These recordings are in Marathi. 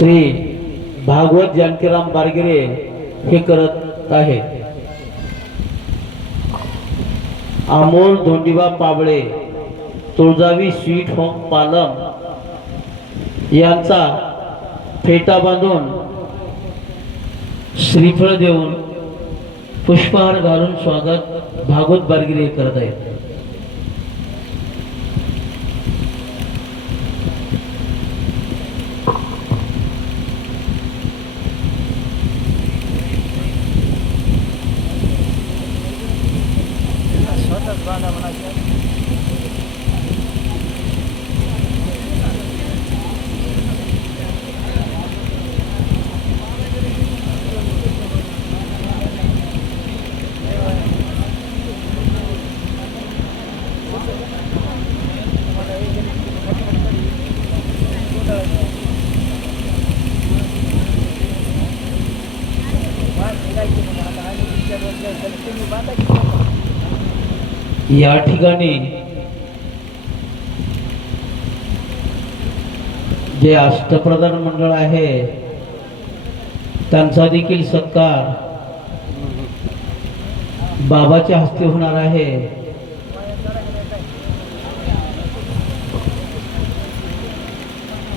श्री भागवत जानकीराम बारगिरे हे करत आहेत। अमोल धोंडीबा पाबळे, तुळजावी स्वीट होम पालम यांचा फेटा बांधून श्रीफळ देऊन पुष्पहार घालून स्वागत भागवत बारगिरे करत आहेत। या ठिकाणी जे अष्टप्रधान मंडळ आहे त्यांचा देखील सत्कार बाबाच्या हस्ते होणार आहे।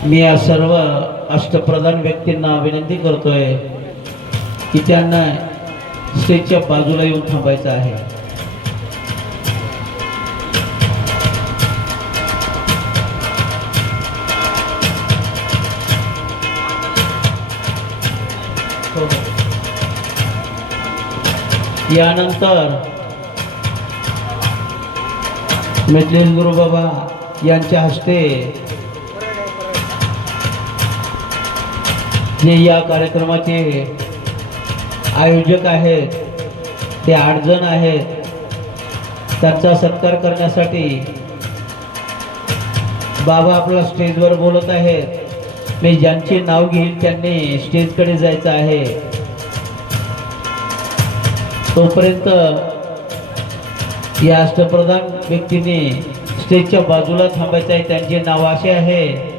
मी या सर्व अष्टप्रधान व्यक्तींना विनंती करतोय की त्यांना स्टेजच्या बाजूला येऊन थांबायचं आहे। यानंतर मिथलेश गुरुबाबा यांच्या हस्ते जे या कार्यक्रमाचे आयोजक आहेत ते 8 जण आहेत, त्यांचा सत्कार करण्यासाठी बाबा आपला स्टेजवर बोलत आहेत। मी ज्यांचे नाव घेईल त्यांनी स्टेजकडे जायचं आहे। तोपर्यंत या अष्टप्रधान व्यक्तीने स्टेजच्या बाजूला थांबायचं आहे। त्यांचे नाव असे आहे